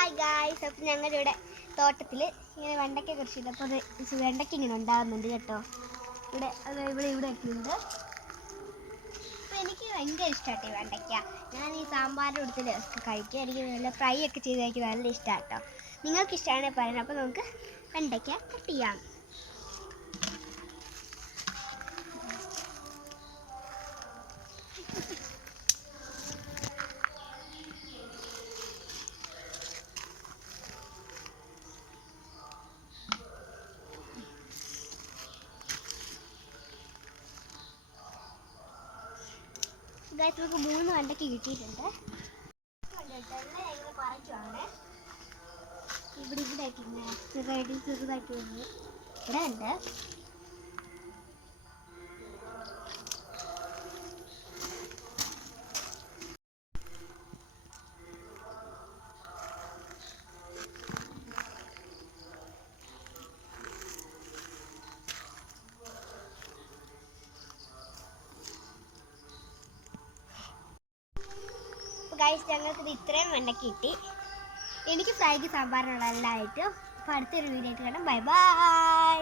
Hi guys, അപ്പം ഞങ്ങളുടെ ഇവിടെ തോട്ടത്തിൽ ഇങ്ങനെ വെണ്ടയ്ക്ക കൃഷി ചെയ്ത് അപ്പോൾ അത് വെണ്ടയ്ക്ക ഇങ്ങനെ ഉണ്ടാകുന്നുണ്ട് കേട്ടോ. ഇവിടെയൊക്കെ ഉണ്ട്. അപ്പോൾ എനിക്ക് ഭയങ്കര ഇഷ്ടമാട്ടോ ഈ വെണ്ടയ്ക്ക. ഞാൻ ഈ സാമ്പാറിൻ്റെ കൂട്ടത്തിൽ കഴിക്കുക, എനിക്ക് നല്ല ഫ്രൈ ഒക്കെ ചെയ്ത് കഴിക്കാൻ നല്ല ഇഷ്ടമാണ് കേട്ടോ. നിങ്ങൾക്ക് ഇഷ്ടമാണെങ്കിൽ പറയണം. അപ്പോൾ നമുക്ക് വെണ്ടയ്ക്ക കട്ട് ചെയ്യാം. ഗൈസ്, നമുക്ക് 3 വെണ്ടയ്ക്ക കിട്ടിയിട്ടുണ്ട്. ഇങ്ങനെ പറിക്കുവാണ്. ഇവിടെയൊക്കെ ഇങ്ങനെ ചെറുതായിട്ട് വന്നു. ഇവിടെ ഉണ്ട്. ഗൈസ്, ഞങ്ങൾക്കിത് ഇത്രയും വെണ്ടയ്ക്ക കിട്ടി. എനിക്ക് ഫ്രൈക്ക് സാമ്പാറിനുള്ള എല്ലാം ആയിട്ട്. അപ്പോൾ അടുത്തൊരു വീഡിയോ ആയിട്ട് കാണാം. Bye bye.